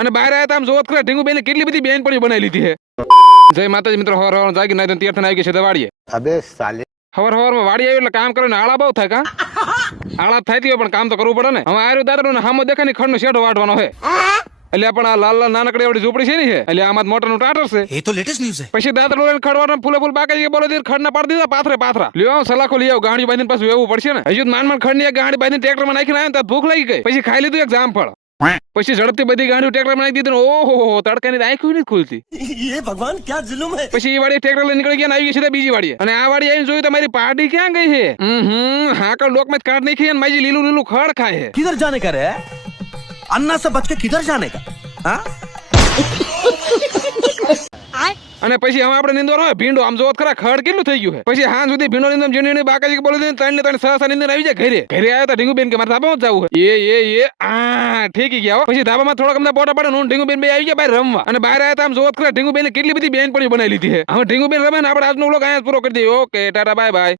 અને બહાર આવ્યા આમ જોત ખરા ઢીંગુબેન કેટલી બધી બેનપણી બનાવી લીધી છે. જય માતાજી મિત્રો, હવાર હવાર જાગી નાઈ તીર્થ આવી ગયા છે વાડીએ. અબે સાલે હવાર વાડી આવ્યું એટલે કામ કરો ને આળા બહુ થાય કા આળા થતી હોય પણ કામ તો કરવું પડે ને. હવે આર્યું દાદા ને હામો દેખાય ને ખડનો શેઠો વાટવાનો છે. એટલે પણ આ લાલ નાનકડી એવડી ઝૂંપડી છે ને એટલે આમાં મોટર નું ટાટર છે. ये तो लेटेस्ट न्यूज है. પછી દાદા લઈને ખડવાનો ફૂલે ફૂલ બાકી બોલો ખડ ના પાડી દીધા પાથરા લ્યો સલાખો લઈ આવ ગાડી બાંધીને પાછું એવું પડશે ને. હજુ માન ખડ ની ગાડી બાંધીને ટ્રેક્ટર માં નાખીને આવ્યો તો ભૂખ લાગી ગઈ. પછી ખાઈ લીધું એક જામફળ. પછી ઝડપથી બધી ગાડીઓ ટ્રેક્ટર માં નાખી દીધી. ઓહો તડકાની આંખો નથી ખુલતી. ये भगवान क्या जुल्म है. પછી એ વાડી ટ્રેક્ટર લઈને નીકળી ગયા આવી ગયા બીજી વાડીએ. અને આ વાડી આવીને જોયું તમારી પાડી ક્યાં ગઈ છે. હાકર લોક માં કાઢ નાખી અને માજી લીલું લીલું ખડ ખાય છે. किधर जाने का रे? अन्ना से बच के किधर जाने का? हाँ? અને પછી હવે આપણે નીંદવાનો હોય ભીંડો. આમ જોત ખરા ખડ કેટલું થઈ ગયું છે. પછી હાં સુધી ભીંડો નીંદમ જીણી બાકાજી બોલી દે ત્રણ ને ત્રણ સહસા નીંદર આવી જાય ઘરે. ઘરે આવ્યા તો ઢીંગુબેન કે મારે ધાબામાં જવું છે. એ ઠીકી ગયા. પછી ધાબામાં થોડાક અમને પોટા પડે હું ઢીંગુબેન બે આવી ગયા બહાર રમવા. અને બહાર આવ્યા આમ જોત ખરા ઢીંગુબેન કેટલી બધી બેનપણી બનાવી લીધી છે. હવે ઢીંગુબેન રમે ને આપણે આજનો વ્લોગ અહીંયા પૂરો કરી દઈએ. Okay tata bye bye.